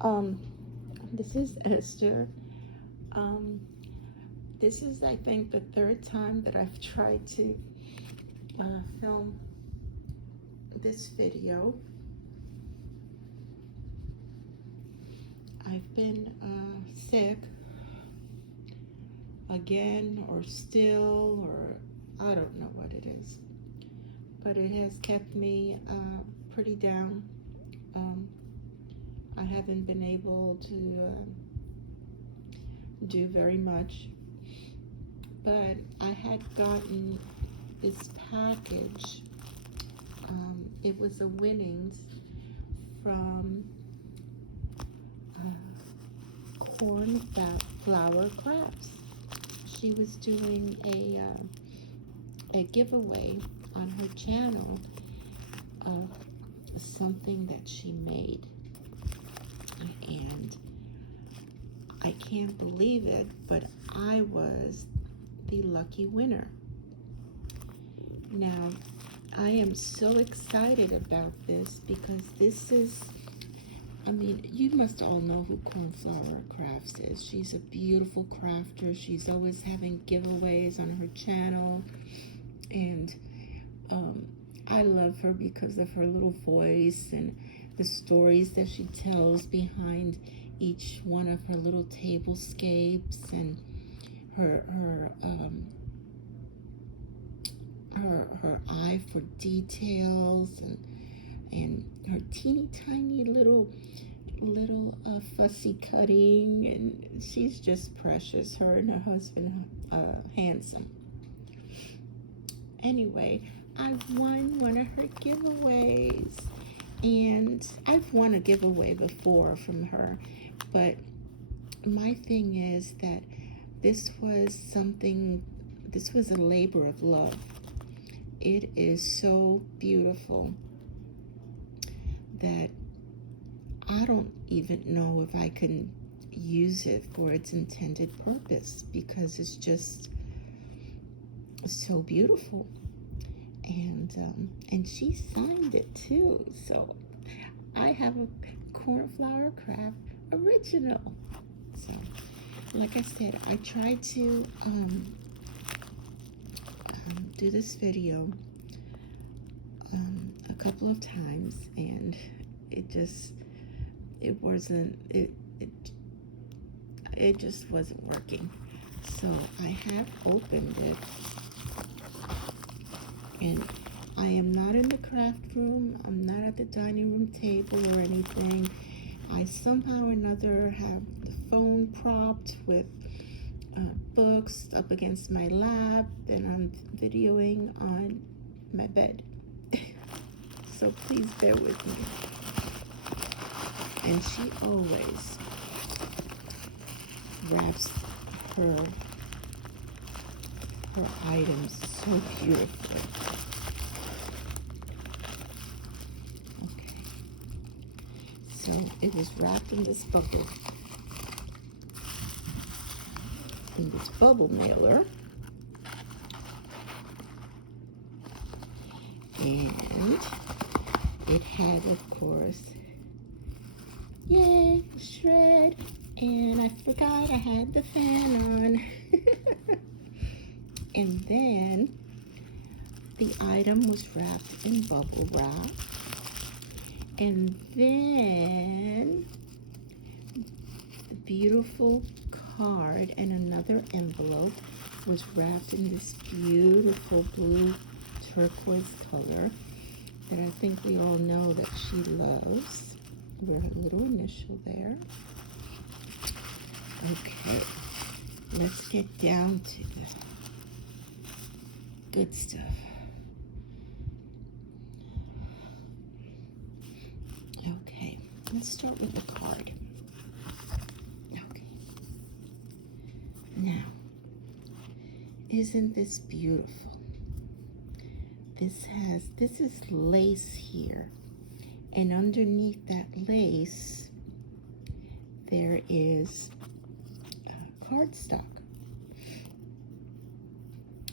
Um, this is Esther. Um, this is, I think, the third time that I've tried to film this video. I've been sick again, or still, or I don't know what it is, but it has kept me pretty down. Um, I haven't been able to do very much, but I had gotten this package. It was a winnings from Cornflower Crafts. She was doing a giveaway on her channel of something that she made, and I can't believe it, but I was the lucky winner. Now, I am so excited about this because this is, I mean, you must all know who Cornflower Crafts is. She's a beautiful crafter. She's always having giveaways on her channel, and I love her because of her little voice and the stories that she tells behind each one of her little tablescapes, and her eye for details, and her teeny tiny little fussy cutting, and she's just precious. Her and her husband, handsome. Anyway, I won one of her giveaways, and I've won a giveaway before from her, but my thing is that this was a labor of love. It is so beautiful that I don't even know if I can use it for its intended purpose, because it's just so beautiful. And she signed it too, so I have a Cornflower Craft original. So, like I said, I tried to do this video a couple of times, and it just wasn't working. So I have opened it, and I am not in the craft room. I'm not at the dining room table or anything. I somehow or another have the phone propped with books up against my lap, and I'm videoing on my bed. So please bear with me. And she always wraps her items so beautifully. Okay. So it was wrapped in this bubble mailer. And it had, of course, yay, shred. And I forgot I had the fan on. And then the item was wrapped in bubble wrap. And then the beautiful card and another envelope was wrapped in this beautiful blue turquoise color that I think we all know that she loves. With her little initial there. Okay, let's get down to the good stuff. Okay, let's start with the card. Okay. Now, isn't this beautiful? This is lace here, and underneath that lace there is cardstock.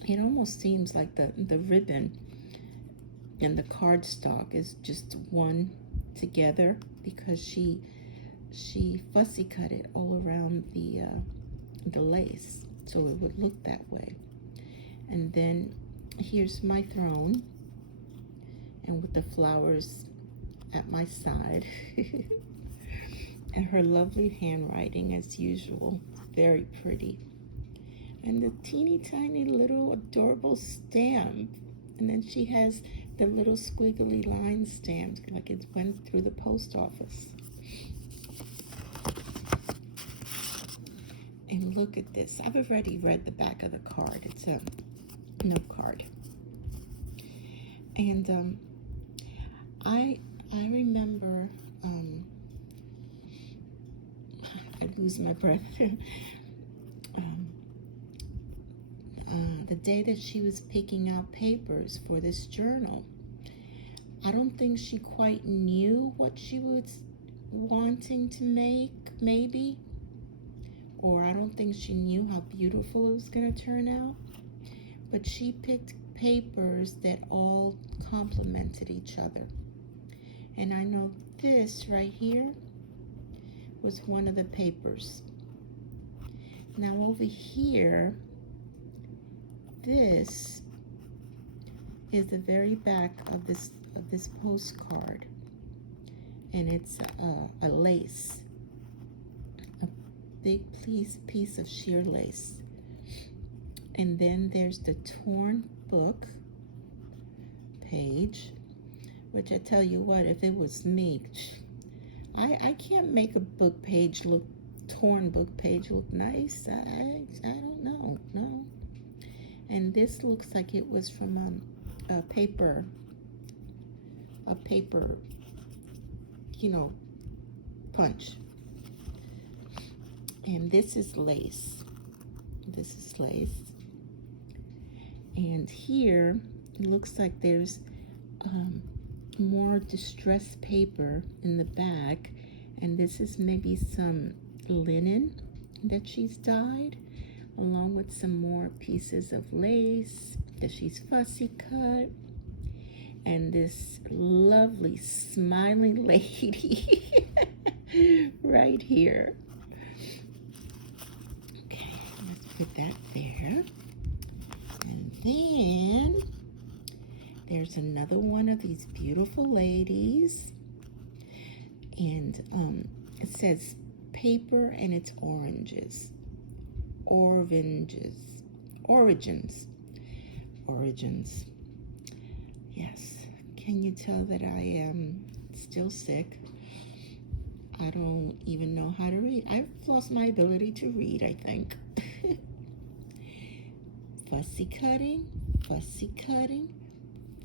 It almost seems like the ribbon and the cardstock is just one together, because she she fussy cut it all around the lace so it would look that way. And then here's my throne, and with the flowers at my side. And her lovely handwriting as usual, very pretty. And the teeny tiny little adorable stamp. And then she has the little squiggly line stamps like it went through the post office. And look at this. I've already read the back of the card. It's a note card. And I remember, I lose my breath. The day that she was picking out papers for this journal, I don't think she quite knew what she was wanting to make, maybe. Or I don't think she knew how beautiful it was going to turn out. But she picked papers that all complemented each other. And I know this right here was one of the papers. Now over here, this is the very back of this postcard, and it's a lace, a big piece of sheer lace. And then there's the torn book page, which I tell you what, if it was me, I can't make a torn book page look nice. I don't know, no. And this looks like it was from a paper, punch. And this is lace. This is lace. And here, it looks like there's more distressed paper in the back. And this is maybe some linen that she's dyed, along with some more pieces of lace that she's fussy cut, and this lovely smiling lady right here. Okay, let's put that there. And then there's another one of these beautiful ladies, and it says paper and its origins. Yes. Can you tell that I am still sick? I don't even know how to read. I've lost my ability to read, I think. Fussy cutting, fussy cutting,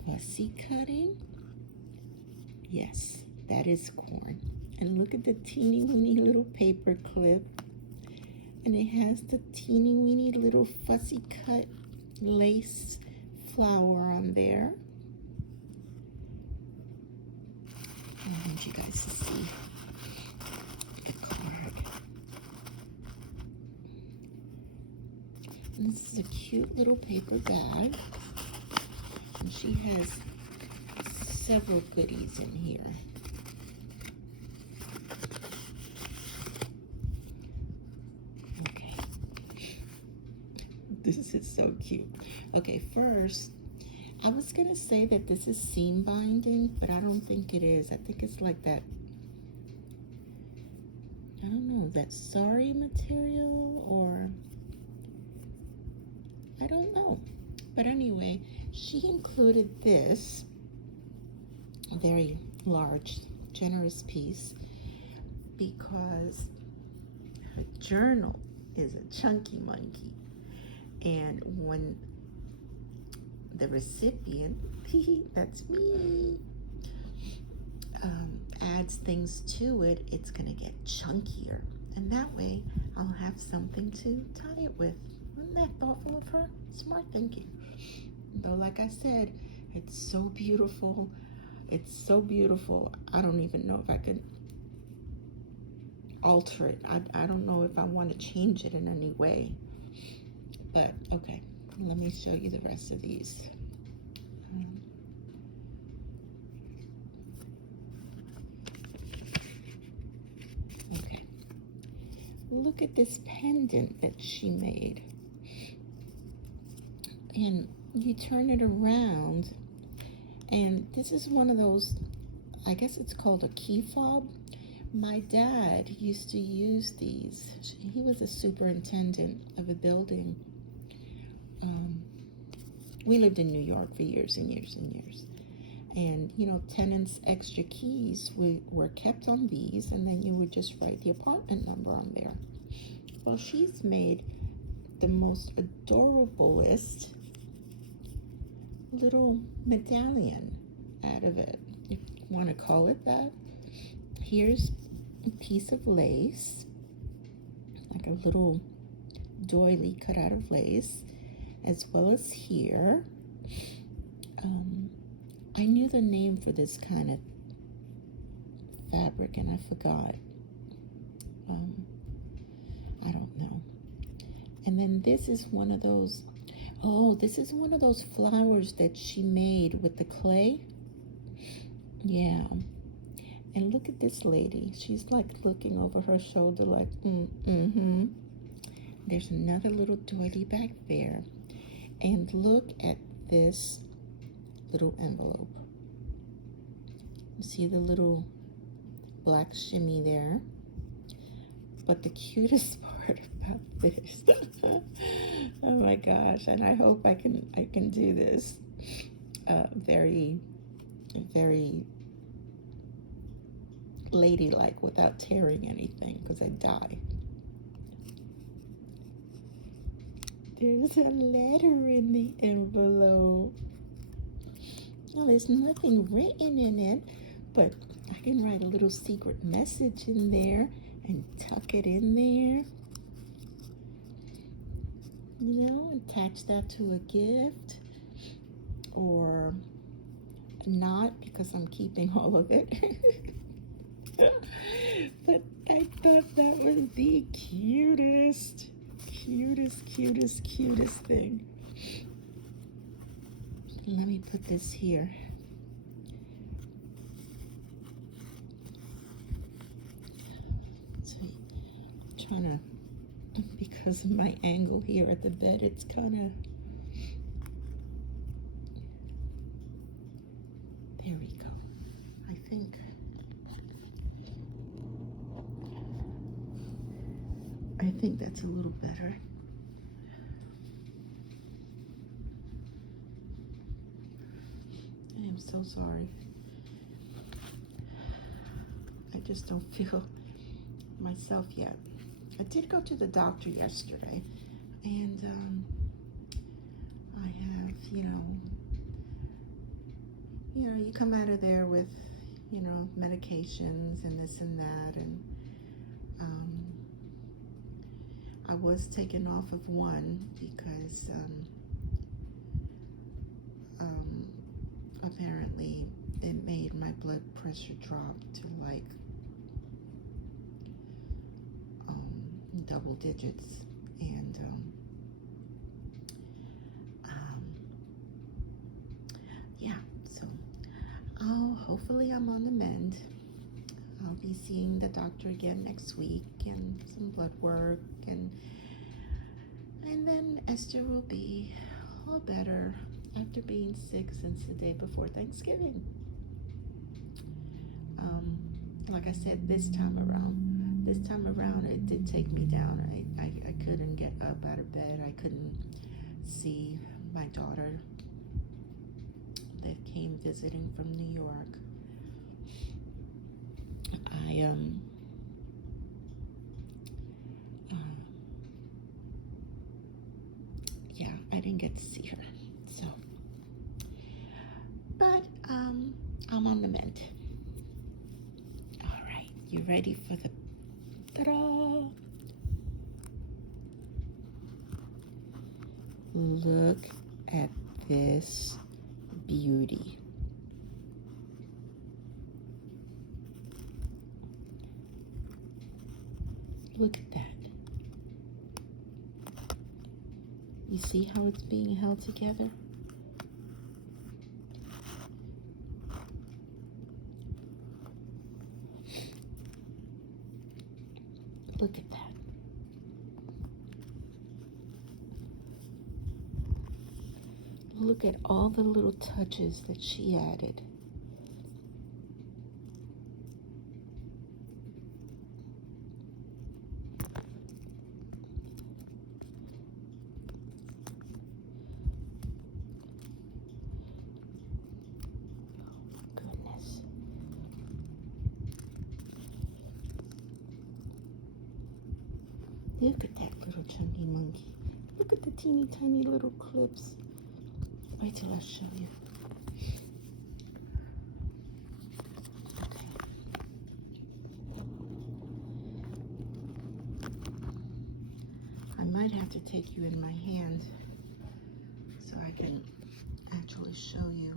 fussy cutting. Yes, that is corn. And look at the teeny weeny little paper clip. And it has the teeny weeny little fussy cut lace flower on there. I want you guys to see the card. And this is a cute little paper bag. And she has several goodies in here. This is so cute. Okay, first, I was going to say that this is seam binding, but I don't think it is. I think it's like that, I don't know, that sari material, or I don't know. But anyway, she included this, a very large, generous piece, because her journal is a chunky monkey. And when the recipient, that's me, adds things to it, it's gonna get chunkier. And that way, I'll have something to tie it with. Isn't that thoughtful of her? Smart thinking. Though, like I said, it's so beautiful. It's so beautiful. I don't even know if I could alter it. I don't know if I want to change it in any way. But, okay, let me show you the rest of these. Okay. look at this pendant that she made. And you turn it around, and this is one of those, I guess it's called a key fob. My dad used to use these. He was a superintendent of a building. We lived in New York for years and years and years. And, you know, tenants' extra keys were kept on these, and then you would just write the apartment number on there. Well, she's made the most adorablest little medallion out of it, if you want to call it that. Here's a piece of lace, like a little doily cut out of lace, as well as here. I knew the name for this kind of fabric and I forgot. I don't know. And then this is one of those, this is one of those flowers that she made with the clay. Yeah. And look at this lady. She's like looking over her shoulder like, There's another little doily back there. And look at this little envelope. You see the little black shimmy there? But the cutest part about this, oh my gosh, and I hope I can do this very, very ladylike without tearing anything, because I die. There's a letter in the envelope. Now, there's nothing written in it, but I can write a little secret message in there and tuck it in there. You know, attach that to a gift, or not, because I'm keeping all of it. But I thought that was the cutest thing. Let me put this here. So I'm trying to, because of my angle here at the bed, it's kind of, there we go. I think that's a little better. I am so sorry. I just don't feel myself yet. I did go to the doctor yesterday, and I have, you come out of there with, medications and this and that, and I was taken off of one because apparently it made my blood pressure drop to like double digits, and yeah, so hopefully I'm on the mend. I'll be seeing the doctor again next week, and some blood work, and then Esther will be all better after being sick since the day before Thanksgiving. Like I said, this time around it did take me down. I couldn't get up out of bed. I couldn't see my daughter that came visiting from New York. I didn't get to see her, so, but I'm on the mend. All right, you ready for the ta-da? Look at this beauty. Look at that. You see how it's being held together? Look at that. Look at all the little touches that she added. Goodness. Look at that little chunky monkey. Look at the teeny tiny little clips. Wait till I show you. Okay. I might have to take you in my hand so I can actually show you.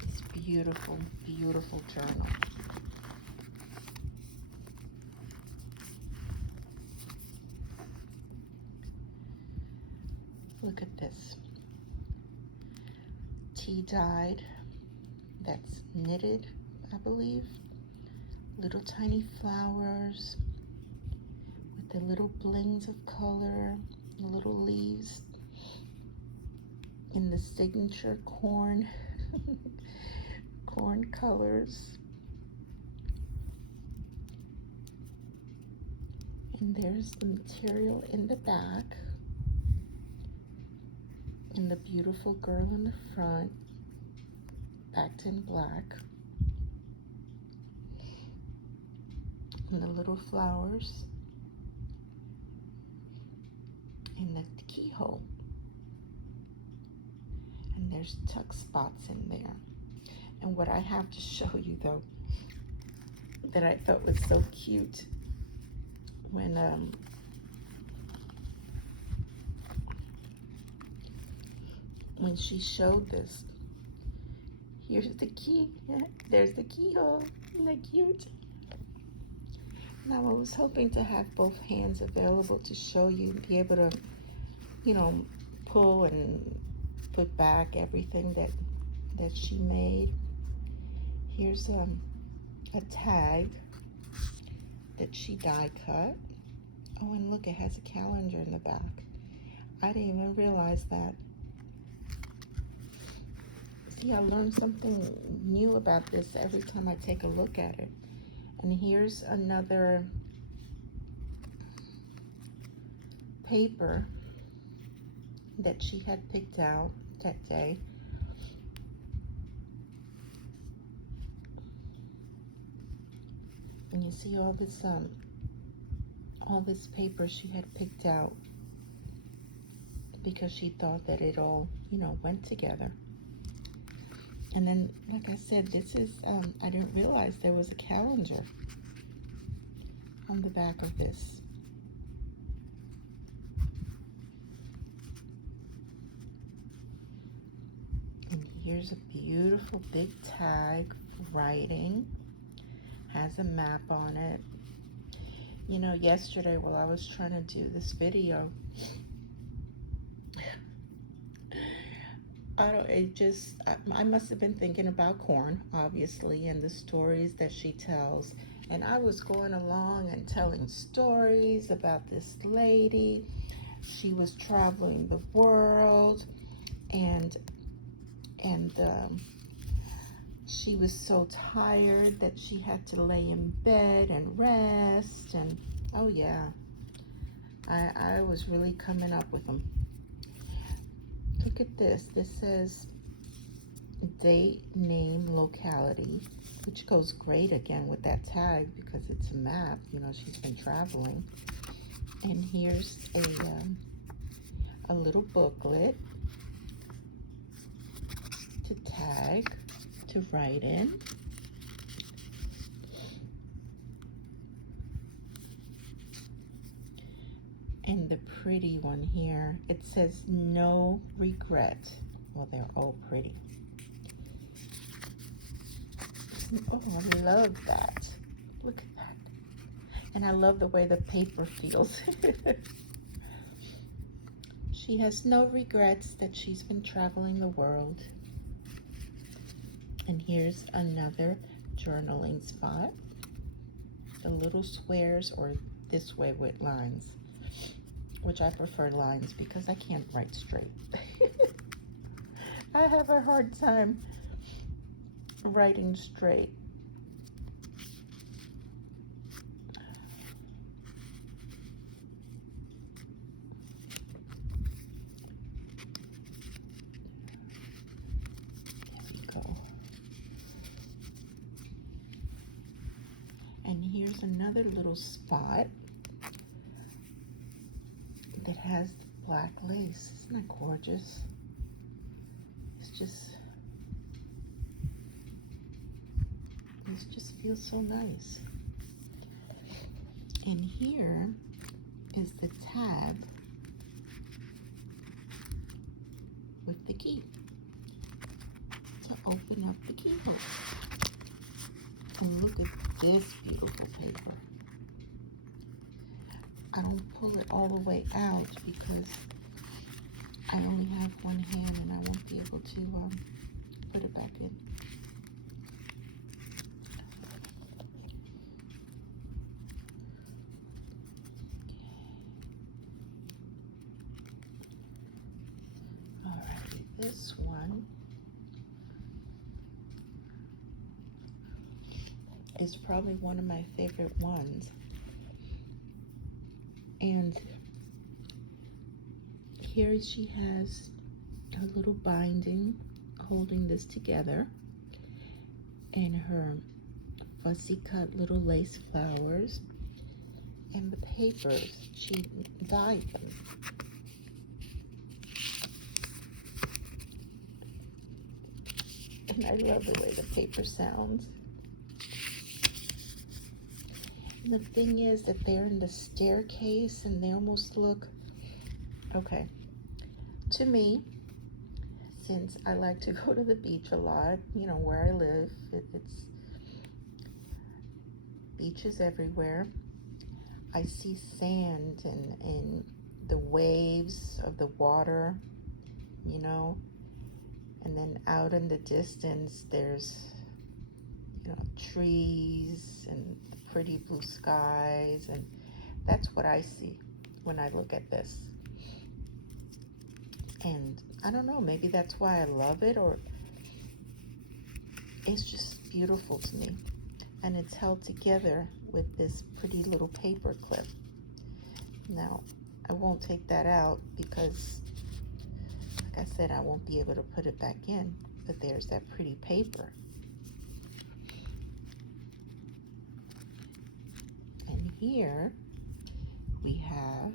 This beautiful, beautiful journal. Look at this. Tea dyed, that's knitted, I believe. Little tiny flowers with the little blings of color, the little leaves in the signature corn, corn colors. And there's the material in the back. And the beautiful girl in the front, backed in black. And the little flowers. And the keyhole. And there's tuck spots in there. And what I have to show you though, that I thought was so cute, when she showed this, here's the key, there's the keyhole, isn't that cute? Now I was hoping to have both hands available to show you, be able to, you know, pull and put back everything that she made. Here's a tag that she die cut. Oh, and look, it has a calendar in the back. I didn't even realize that. See, I learn something new about this every time I take a look at it. And here's another paper that she had picked out that day. And you see all this paper she had picked out because she thought that it all, you know, went together. And then, like I said, this is, I didn't realize there was a calendar on the back of this. And here's a beautiful big tag for writing. Has a map on it. You know, yesterday while I was trying to do this video, I must have been thinking about corn, obviously, and the stories that she tells. And I was going along and telling stories about this lady. She was traveling the world, and she was so tired that she had to lay in bed and rest. And oh yeah, I was really coming up with them. Look at this. This says date, name, locality, which goes great again with that tag because it's a map. You know, she's been traveling. And here's a little booklet to tag, to write in. And the pretty one here, it says no regret. Well, they're all pretty. Oh, I love that. Look at that. And I love the way the paper feels. She has no regrets that she's been traveling the world. And here's another journaling spot. The little squares, or this way with lines, which I prefer lines because I can't write straight. I have a hard time writing straight. And here's another little spot that has black lace. Isn't that gorgeous? It just feels so nice. And here is the tab with the key to open up the keyhole. And look at this beautiful paper. I don't pull it all the way out because I only have one hand and I won't be able to put it back in. Alrighty, this one is probably one of my favorite ones. And here she has a little binding holding this together, and her fussy cut little lace flowers, and the papers, she dyed them. And I love the way the paper sounds. And the thing is that they're in the staircase and they almost look, okay, to me, since I like to go to the beach a lot, you know, where I live, it's beaches everywhere. I see sand and the waves of the water, you know, and then out in the distance, there's, you know, trees and pretty blue skies, and that's what I see when I look at this. And I don't know, maybe that's why I love it, or it's just beautiful to me. And it's held together with this pretty little paper clip. Now, I won't take that out because, like I said, I won't be able to put it back in, but there's that pretty paper. And here we have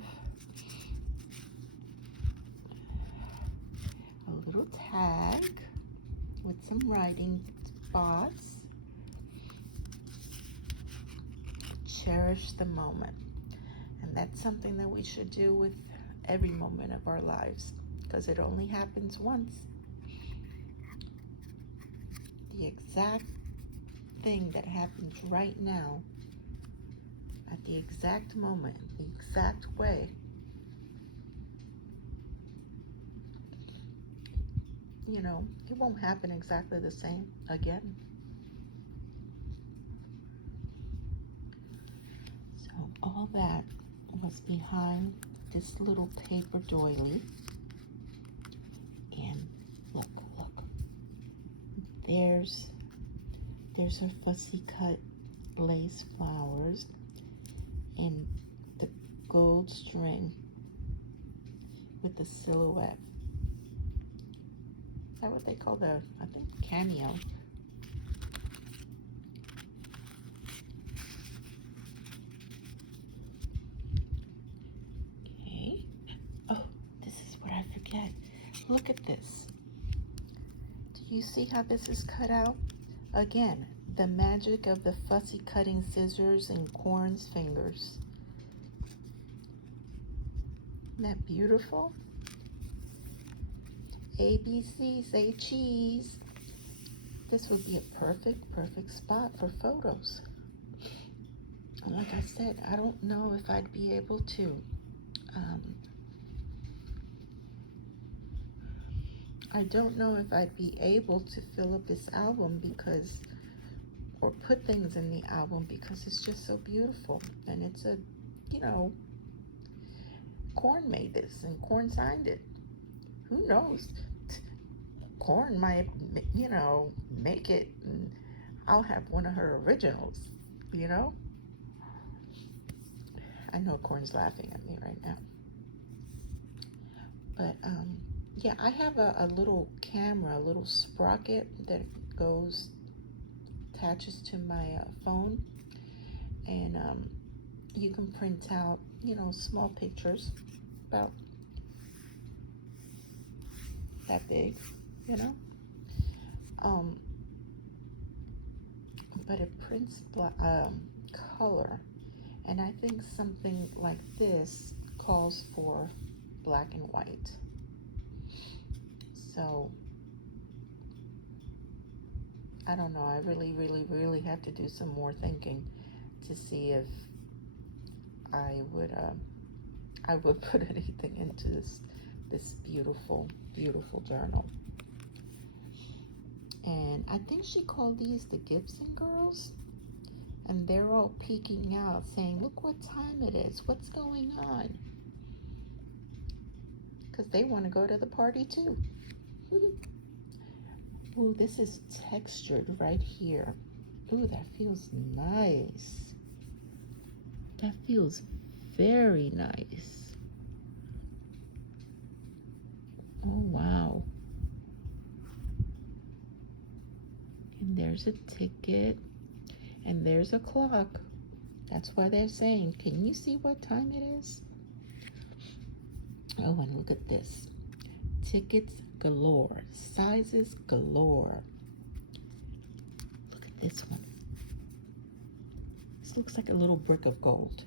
a little tag with some writing spots. Cherish the moment. And that's something that we should do with every moment of our lives, because it only happens once. The exact thing that happens right now, at the exact moment, the exact way, you know, it won't happen exactly the same again. So all that was behind this little paper doily. And look, there's her fussy cut lace flowers and the gold string with the silhouette. Is that what they call the, I think, cameo? Okay. Oh, this is what I forget. Look at this. Do you see how this is cut out? Again, the magic of the fussy cutting scissors and Corn's fingers. Isn't that beautiful? ABC, say cheese. This would be a perfect spot for photos. And like I said, I don't know if I'd be able to fill up this album because, or put things in the album because it's just so beautiful. And it's a, you know, Corn made this and Corn signed it. Who knows? Corn might, make it, and I'll have one of her originals, you know? I know Corn's laughing at me right now. But, yeah, I have a little camera, a little sprocket that attaches to my phone. And you can print out, small pictures about that big, but it prints color, and I think something like this calls for black and white. So I don't know, I really have to do some more thinking to see if I would put anything into this beautiful journal. And I think she called these the Gibson girls, and they're all peeking out saying, look what time it is, what's going on, because they want to go to the party too. Ooh, this is textured right here. Ooh, that feels nice. That feels very nice. Oh, wow. And there's a ticket, and there's a clock. That's why they're saying, can you see what time it is? Oh, and look at this. Tickets galore, sizes galore. Look at this one. This looks like a little brick of gold.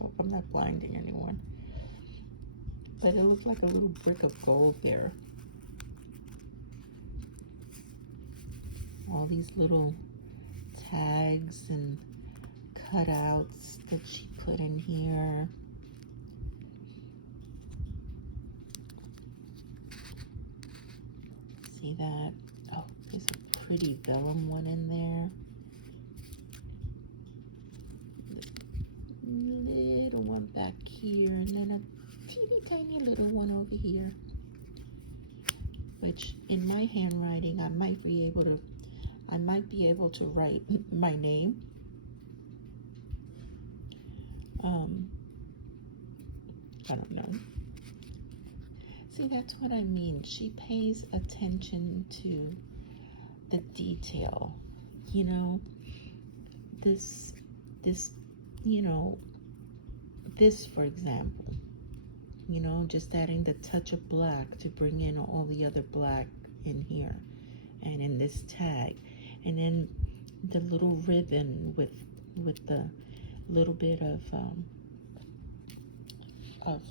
Hope I'm not blinding anyone. But it looks like a little brick of gold there. All these little tags and cutouts that she put in here. See that? Oh, there's a pretty vellum one in there. Little one back here, and then a teeny tiny little one over here. Which in my handwriting, I might be able to write my name. I don't know. See, that's what I mean. She pays attention to the detail. This, this, for example, just adding the touch of black to bring in all the other black in here and in this tag. And then the little ribbon with the little bit of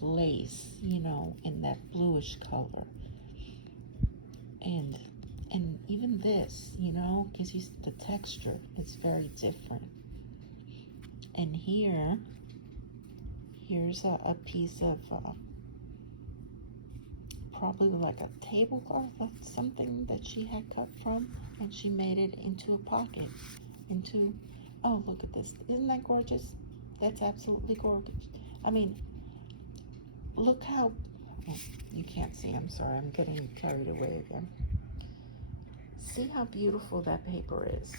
lace, in that bluish color. And even this, gives you the texture. It's very different. And here's a piece of probably like a tablecloth or something that she had cut from, and she made it into a pocket. Oh, look at this. Isn't that gorgeous? That's absolutely gorgeous. I mean, look how, oh, you can't see, I'm sorry, I'm getting carried away again. See how beautiful that paper is.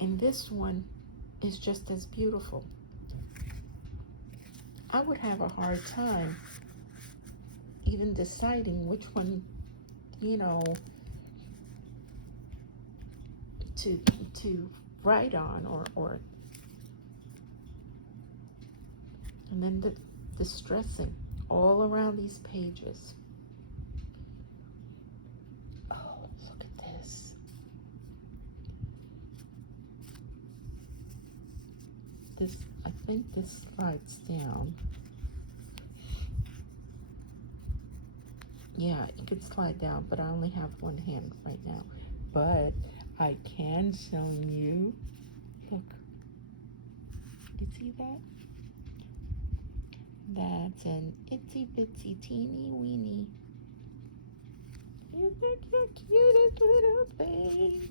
And this one is just as beautiful. I would have a hard time even deciding which one, to write on or and then the stressing all around these pages. Oh, look at this. I think this slides down. Yeah, it could slide down, but I only have one hand right now. But I can show you. Look. You see that? That's an itsy bitsy teeny weeny. Isn't that the cutest little thing?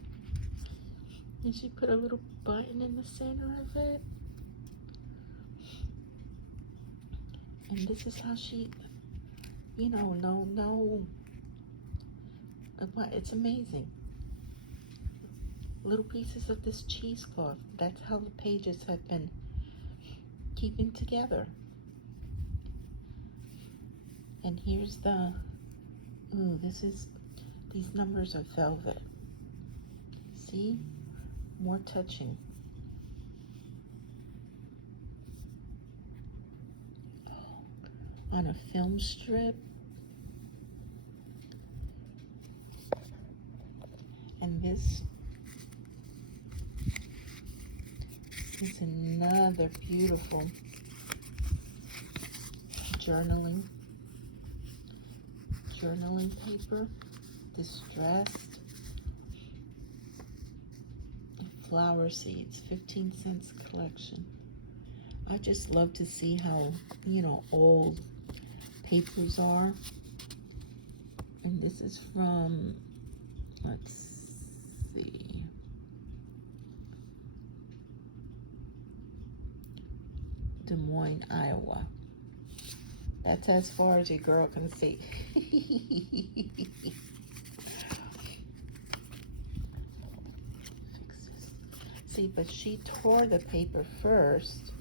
And she put a little button in the center of it. And this is how she, you know, no, what? It's amazing. Little pieces of this cheesecloth. That's how the pages have been keeping together. And here's the, ooh, these numbers are velvet. See? More touching. On a film strip. And this is another beautiful journaling paper, distressed. Flower seeds, 15 cents collection. I just love to see how, you know, old papers are. And this is from, let's see, Des Moines, Iowa. That's as far as your girl can see. Fix this. See, but she tore the paper first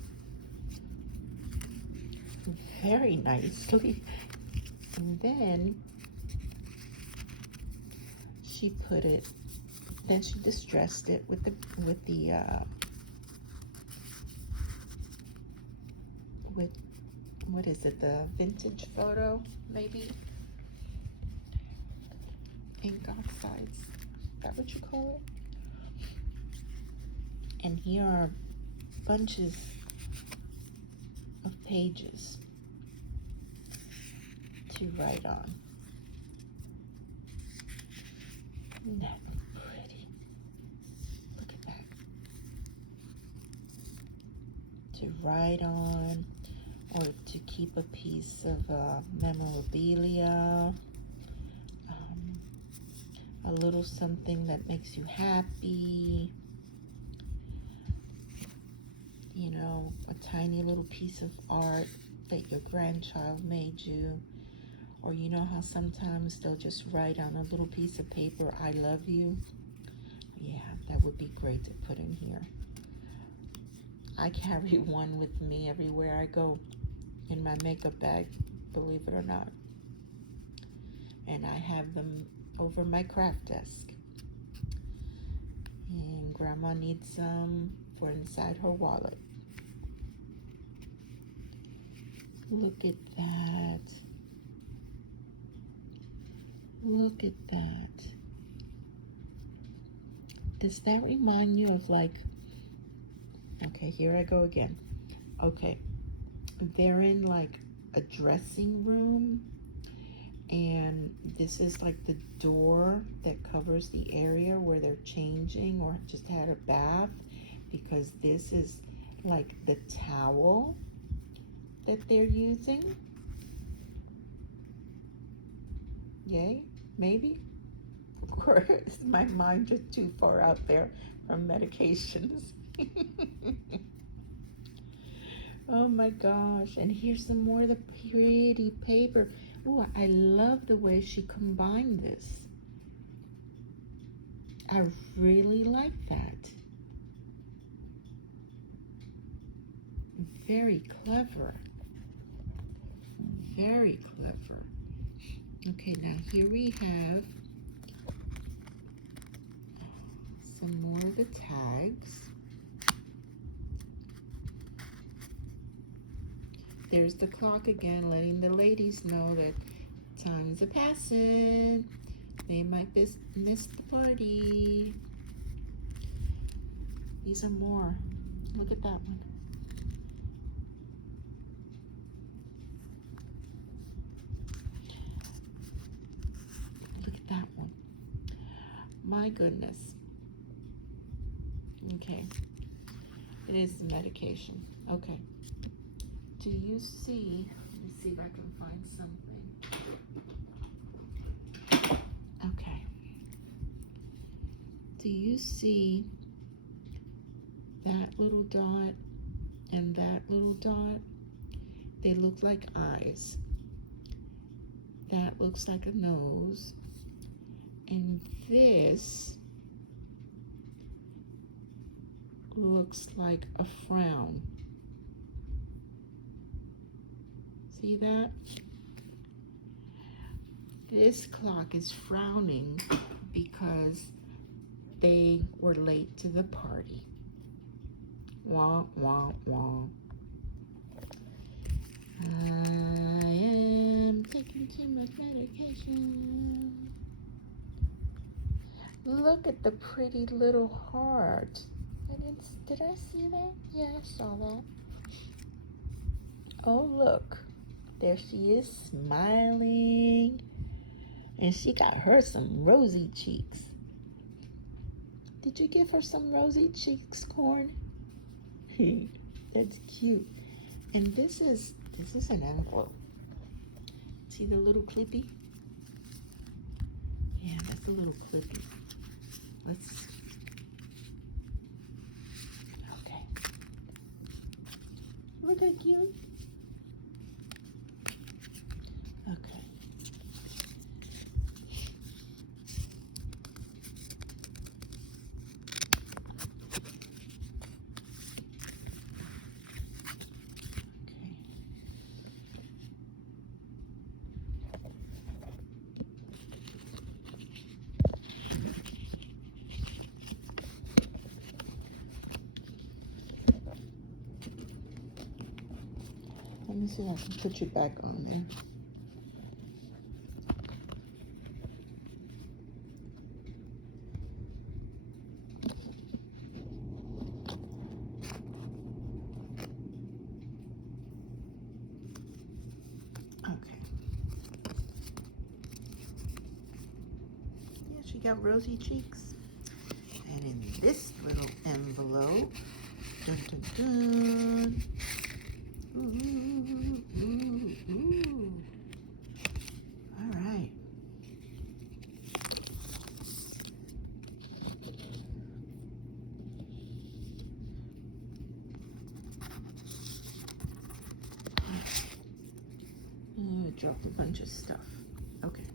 very nicely, and then she put it, then she distressed it with the what is it, the vintage photo, maybe? Ink oxides, is that what you call it? And here are bunches of pages to write on. Isn't that pretty? Look at that. To write on, or to keep a piece of memorabilia, a little something that makes you happy, you know, a tiny little piece of art that your grandchild made you. Or you know how sometimes they'll just write on a little piece of paper, I love you? Yeah, that would be great to put in here. I carry one with me everywhere I go in my makeup bag, believe it or not. And I have them over my craft desk. And Grandma needs some for inside her wallet. Look at that. Look at that. Does that remind you of, like, okay, here I go again. Okay, they're in like a dressing room, and this is like the door that covers the area where they're changing or just had a bath, because this is like the towel that they're using. Yay, maybe? Of course, my mind just too far out there from medications. Oh my gosh, and here's some more of the pretty paper. Ooh, I love the way she combined this. I really like that. Very clever. Very clever. Okay, now here we have some more of the tags. There's the clock again, letting the ladies know that time's a passing. They might miss the party. These are more. Look at that one. Look at that one. My goodness. Okay. It is the medication. Okay. Do you see, let me see if I can find something. Okay. Do you see that little dot and that little dot? They look like eyes. That looks like a nose. And this looks like a frown. See that? This clock is frowning because they were late to the party. Wah, wah, wah. I am taking too much medication. Look at the pretty little heart. Did I see that? Yeah, I saw that. Oh, look. There she is, smiling. And she got her some rosy cheeks. Did you give her some rosy cheeks, Corn? That's cute. And this is an envelope. See the little clippy? Yeah, that's a little clippy. Okay. Look how cute. Okay. Let me see if I can put you back on there. Okay. Yeah, she got rosy cheeks. And in this little envelope, dun dun dun. Ooh, ooh, ooh. All right. Dropped a bunch of stuff. Okay.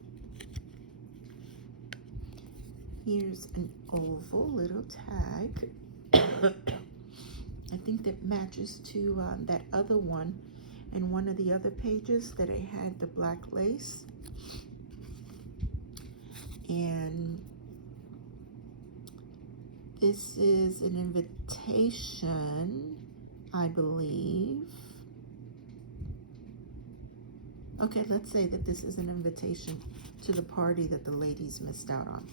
Here's an oval little tag. I think that matches to that other one and one of the other pages that I had the black lace. And this is an invitation, I believe. Okay, let's say that this is an invitation to the party that the ladies missed out on.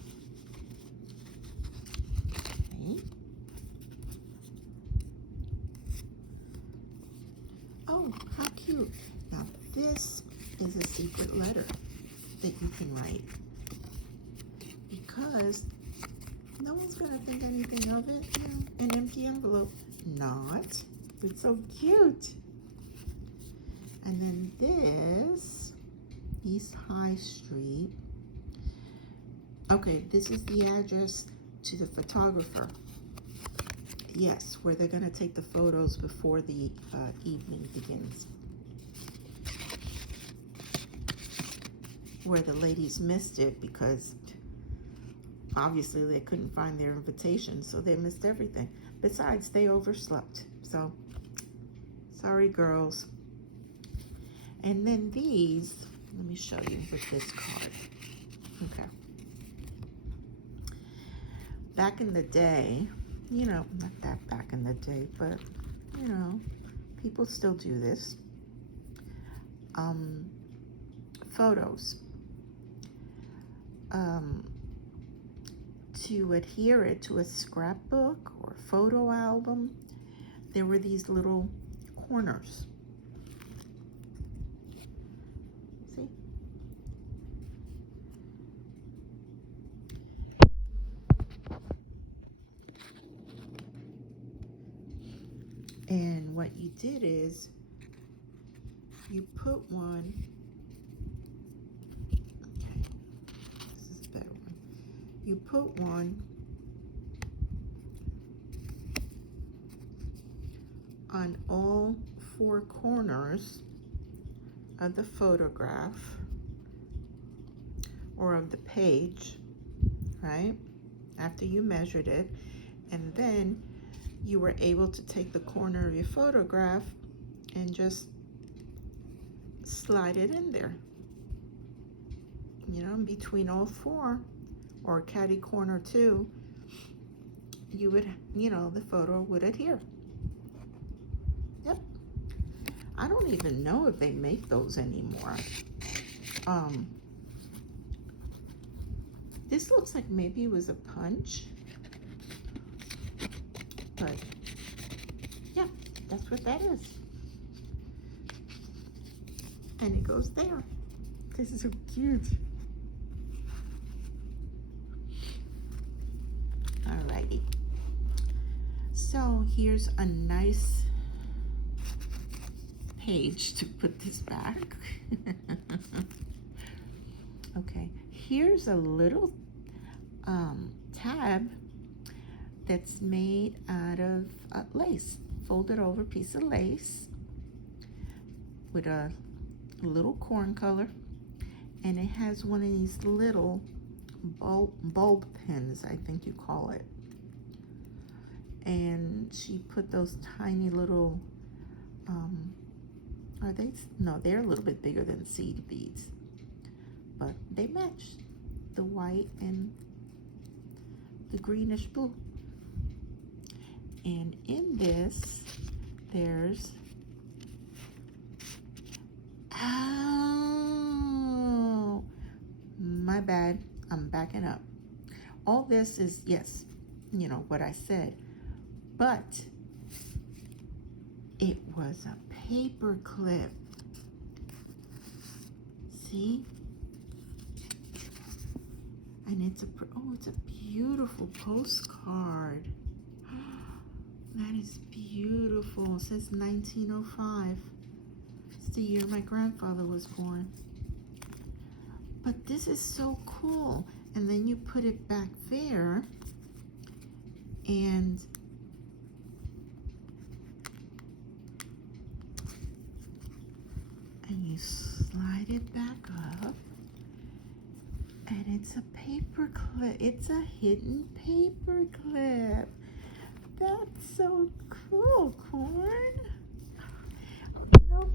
Okay. Oh, how cute. Now this is a secret letter that you can write because no one's gonna think anything of it. You know, an empty envelope. Not. It's so cute. And then this, East High Street. Okay, this is the address to the photographer. Yes, where they're gonna take the photos before the evening begins. Where the ladies missed it because obviously they couldn't find their invitation, so they missed everything. Besides, they overslept. So, sorry girls. And then these, let me show you with this card. Okay. Back in the day, you know, not that back in the day, but, you know, people still do this. Photos. To adhere it to a scrapbook or photo album, there were these little corners. See? And what you did is you put one, okay, this is a better one. You put one on all four corners of the photograph or of the page, right? After you measured it, and then you were able to take the corner of your photograph and just slide it in there, you know, between all four, or catty corner two, you would, you know, the photo would adhere. Yep. I don't even know if they make those anymore. This looks like maybe it was a punch, but yeah, that's what that is. And it goes there. This is so cute. Alrighty. So here's a nice page to put this back. Okay, here's a little tab that's made out of lace, folded over piece of lace with a little corn color, and it has one of these little bulb pins, I think you call it. And she put those tiny little, are they? No, they're a little bit bigger than seed beads, but they match the white and the greenish blue. And in this, there's, oh, my bad, I'm backing up. All this is, yes, you know what I said, but it was a paper clip. See? And it's a, oh, it's a beautiful postcard. That is beautiful. It says 1905. It's the year my grandfather was born. But this is so cool. And then you put it back there, and you slide it back up, and it's a paper clip. It's a hidden paper clip. That's so cool, Corn. You know,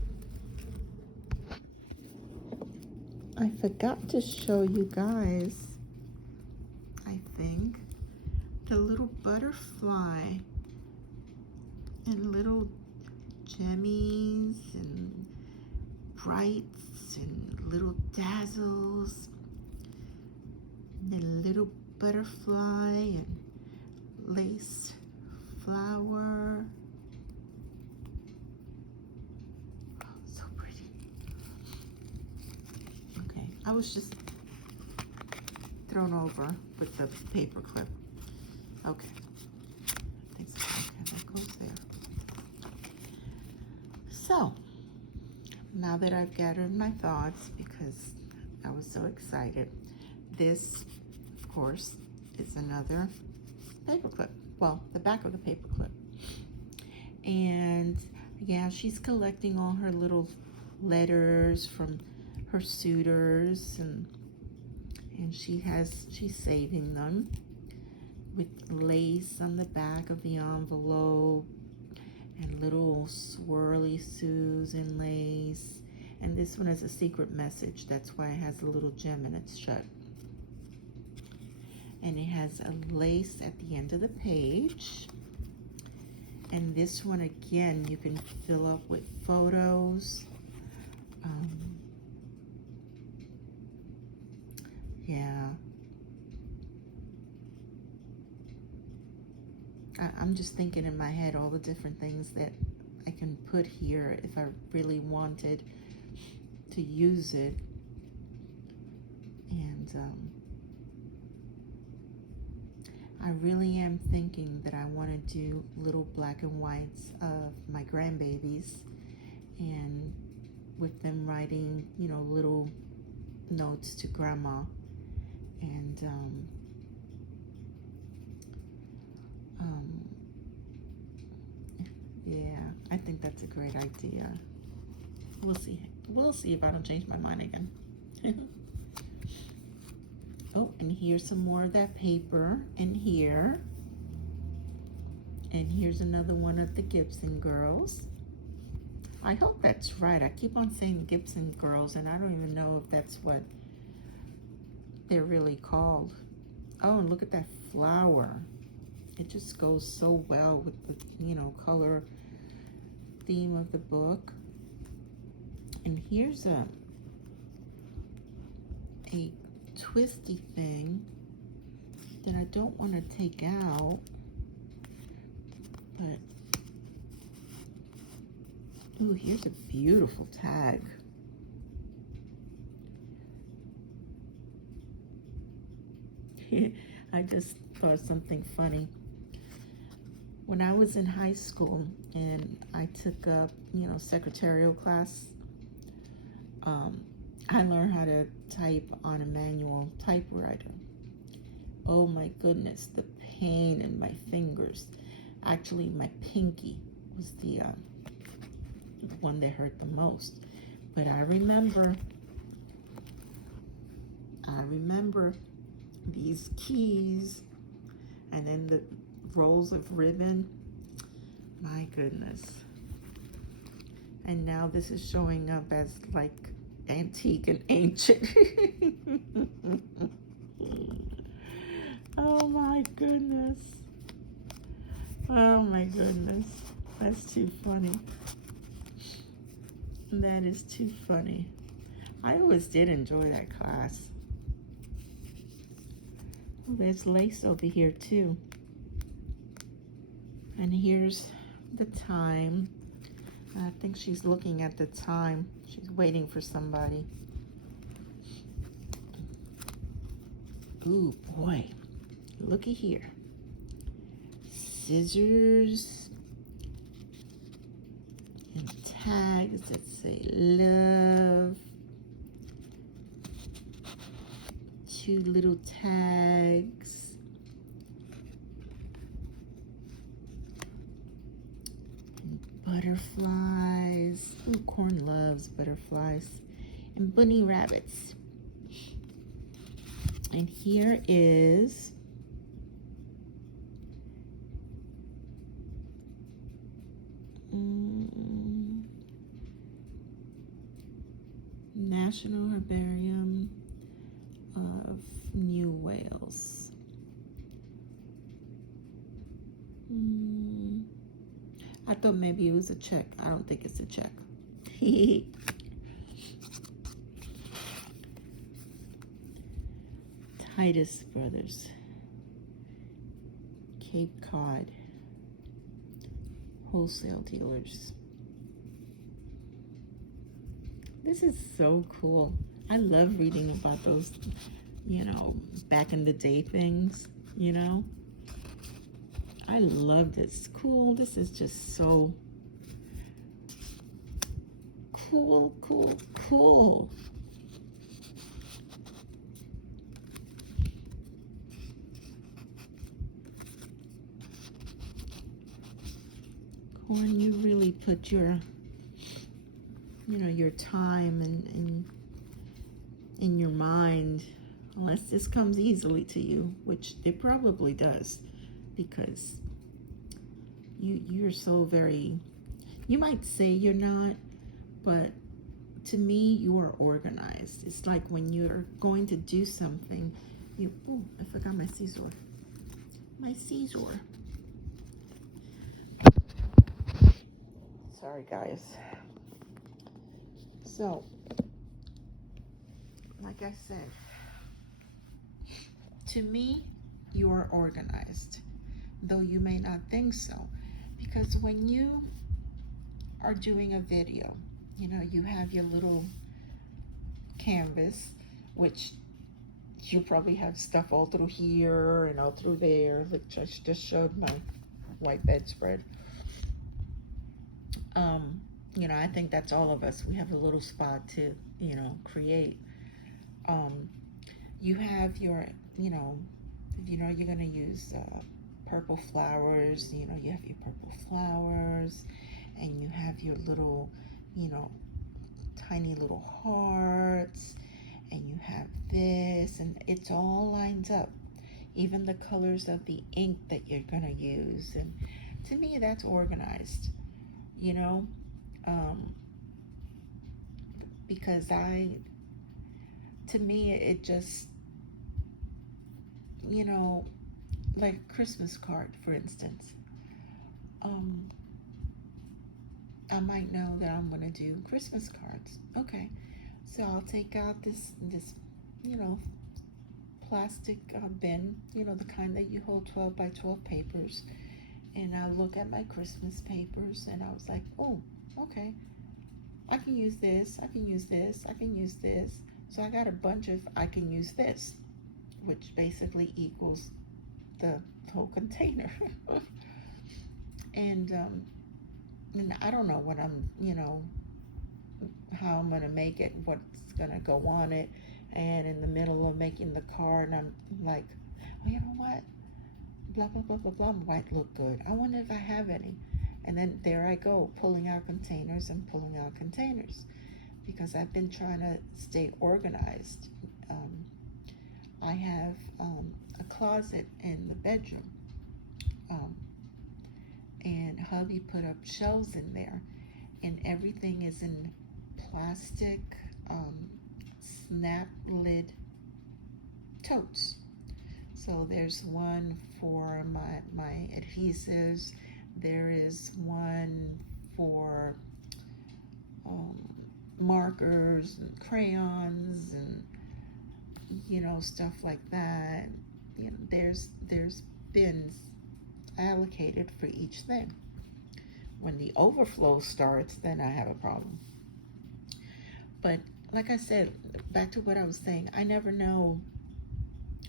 I forgot to show you guys, I think, the little butterfly and little jemmies and brights and little dazzles, and the little butterfly and lace flower. Oh, so pretty. Okay, I was just thrown over with the paper clip. Okay, thanks. Okay, that goes there. So now that I've gathered my thoughts, because I was so excited, this, of course, is another paper clip. Well, the back of the paper clip. And yeah, she's collecting all her little letters from her suitors, and she's saving them with lace on the back of the envelope and little swirly Susan lace. And this one has a secret message. That's why it has a little gem in its shut. And it has a lace at the end of the page. And this one, again, you can fill up with photos. Yeah. I'm just thinking in my head all the different things that I can put here if I really wanted to use it. And I really am thinking that I want to do little black and whites of my grandbabies, and with them writing, you know, little notes to grandma. And yeah, I think that's a great idea. We'll see We'll see if I don't change my mind again. Oh, and here's some more of that paper, and here. And here's another one of the Gibson girls. I hope that's right. I keep on saying Gibson girls, and I don't even know if that's what they're really called. Oh, and look at that flower. It just goes so well with the, color theme of the book. And here's a twisty thing that I don't want to take out, but ooh, here's a beautiful tag. I just thought something funny. When I was in high school and I took up, secretarial class, I learned how to type on a manual typewriter. Oh my goodness, the pain in my fingers. Actually, my pinky was the one that hurt the most. But I remember these keys and then the rolls of ribbon. My goodness. And now this is showing up as like antique and ancient. Oh my goodness. Oh my goodness. That's too funny. That is too funny. I always did enjoy that class. Oh, there's lace over here too. And here's the time. I think she's looking at the time. She's waiting for somebody. Ooh, boy. Looky here. Scissors. And tags that say love. 2 little tags. Butterflies. Ooh, Corn loves butterflies. And bunny rabbits. And here is National Herbarium of New Wales. I thought maybe it was a check. I don't think it's a check. Titus Brothers. Cape Cod. Wholesale dealers. This is so cool. I love reading about those, back in the day things, I love this. Cool. This is just so cool, cool, cool. Corn, you really put your, your time and in your mind, unless this comes easily to you, which it probably does, because you're so very, you might say you're not, but to me, you are organized. It's like when you're going to do something, oh, I forgot my scissor. My scissor. Sorry, guys. So, like I said, to me, you are organized, though you may not think so, because when you are doing a video, you have your little canvas, which you probably have stuff all through here and all through there, which I just showed my white bedspread. I think that's all of us. We have a little spot to, create. You have your, if you're going to use purple flowers, you have your purple flowers, and you have your little, tiny little hearts, and you have this, and it's all lined up. Even the colors of the ink that you're gonna use. And to me, that's organized, you know, because to me, it just, you know, like a Christmas card, for instance. I might know that I'm gonna do Christmas cards. Okay, so I'll take out this, you know, plastic bin, you know, the kind that you hold 12 by 12 papers, and I look at my Christmas papers, and I was like, oh, okay, I can use this, I can use this, I can use this. So I got a bunch of I can use this, which basically equals the whole container. and I don't know what I'm, you know, how I'm gonna make it, what's gonna go on it. And in the middle of making the card, I'm like, oh, you know what? Blah blah blah blah blah might look good. I wonder if I have any. And then there I go, pulling out containers and pulling out containers, because I've been trying to stay organized. I have a closet in the bedroom, and hubby put up shelves in there, and everything is in plastic snap lid totes. So there's one for my adhesives, there is one for markers and crayons and, you know, stuff like that. You know, there's bins allocated for each thing. When the overflow starts, then I have a problem. But like I said, back to what I was saying, I never know.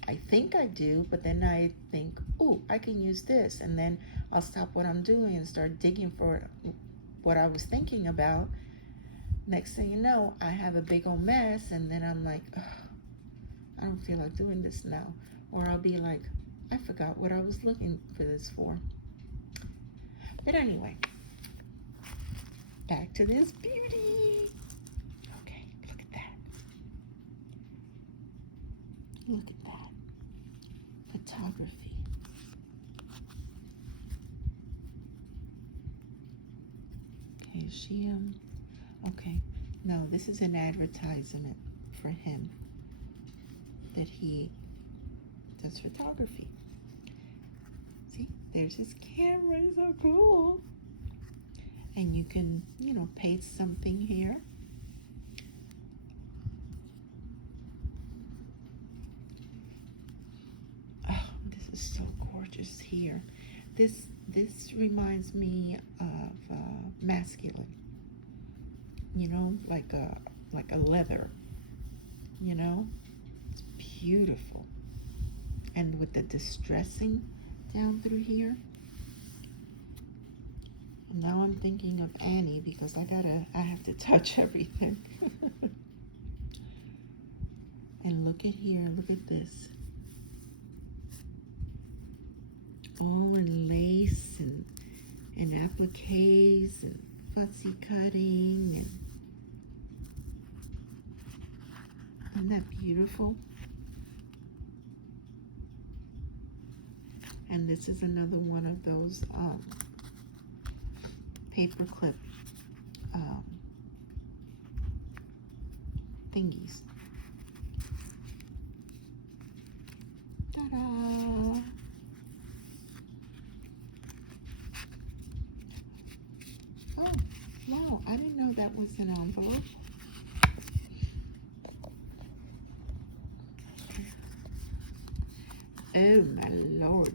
I think I do, but then I think, oh, I can use this, and then I'll stop what I'm doing and start digging for what I was thinking about. Next thing you know, I have a big old mess, and then I'm like, I don't feel like doing this now. Or I'll be like, I forgot what I was looking for this for. But anyway, back to this beauty. Okay, look at that. Look at that. Photography. Okay, okay. No, this is an advertisement for him, that he does photography. See, there's his camera, it's so cool. And you can, you know, paste something here. Oh, this is so gorgeous here. This reminds me of masculine. You know, like a leather. You know, it's beautiful. And with the distressing down through here. Now I'm thinking of Annie, because I have to touch everything. And look at here, look at this. All in lace and appliques and fussy cutting. Isn't that beautiful? And this is another one of those paper clip thingies. Ta-da! Oh, wow, I didn't know that was an envelope. Oh my Lord.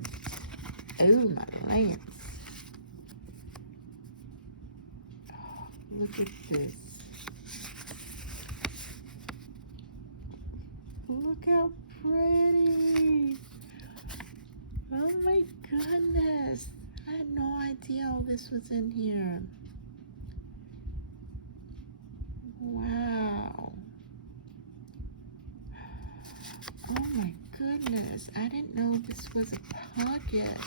Oh my Lance. Oh, look at this. Look how pretty. Oh my goodness. I had no idea all this was in here. Wow. Oh my goodness. I didn't know this was a pocket.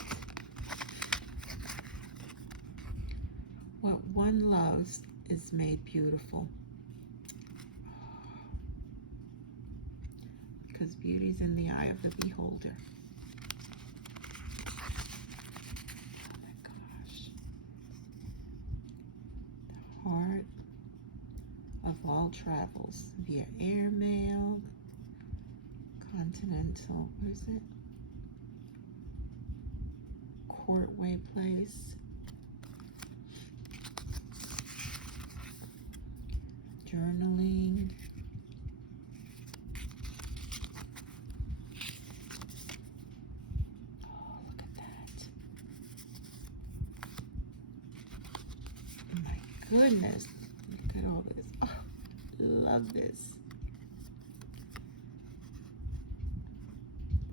What one loves is made beautiful. because beauty's in the eye of the beholder. Oh my gosh. The heart of all travels via airmail, continental, what is it? Courtway Place, journaling, oh, look at that. My goodness, look at all this. Oh, love this.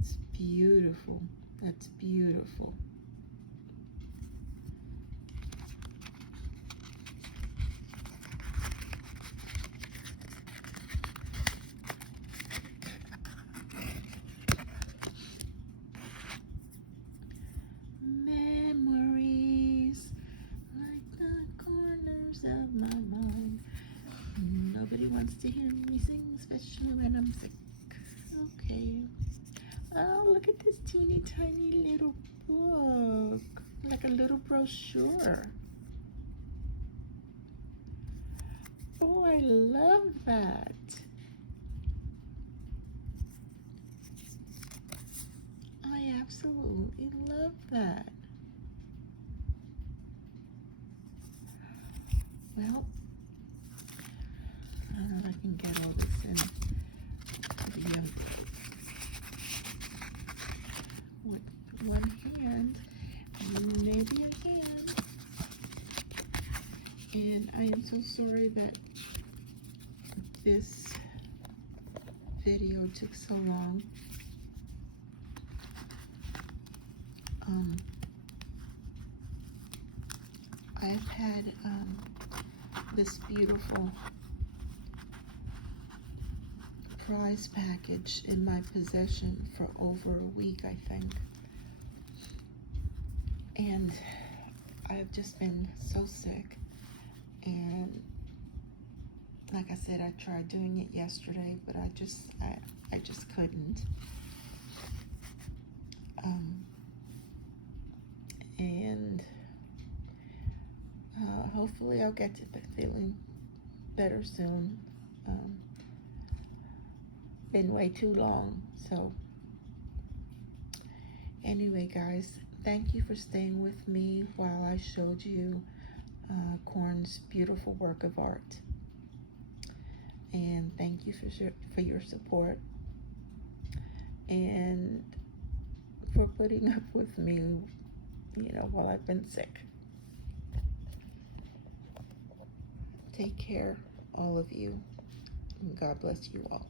It's beautiful. That's beautiful. Memories like the corners of my mind. Nobody wants to hear me sing, especially when I'm sick. Okay. Oh, look at this teeny tiny little book. Like a little brochure. Oh, I love that. I absolutely love that. Well, I don't know if I can get all this in the with one hand. Maybe I can. And I am so sorry that this video took so long. I've had this beautiful prize package in my possession for over a week, I think. And I've just been so sick. And like I said, I tried doing it yesterday, but I just couldn't. And hopefully I'll get to feeling better soon. Been way too long. So anyway, guys, thank you for staying with me while I showed you Corn's beautiful work of art. And thank you for your support and for putting up with me, while I've been sick. Take care, all of you, and God bless you all.